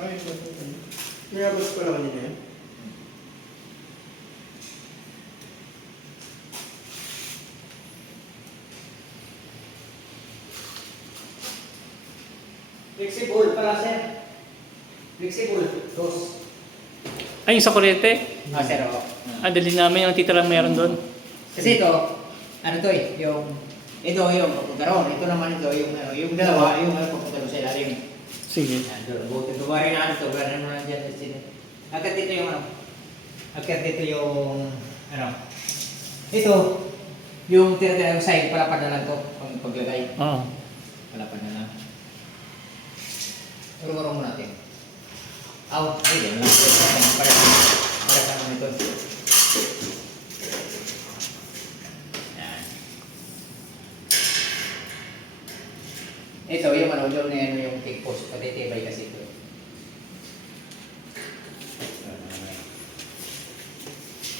Kahit ba ito? Niyabot ko lang kanina yan. Flexible pala, sir. Flexible. Dos. Ay, yung sa kuryente? Sir, oo. Dali namin yung titira meron doon. Kasi ito, ano to eh, ito yung pagkakaroon. Ito naman ito, yung dalawa, yung pagkakaroon sa ilalim. Sige. Yan, doon. Buti ito, bari na ito, gano'n mo lang dyan. Agad dito yung agad dito yung, ito, yung tira-tira yung side, palapad na lang ito, paglagay. Oo. Palapad na lang. Urong-urong mo natin. Hindi lang. Para sa naman ito. Yan. Ito, yung yung take post, patitibay kasi ito.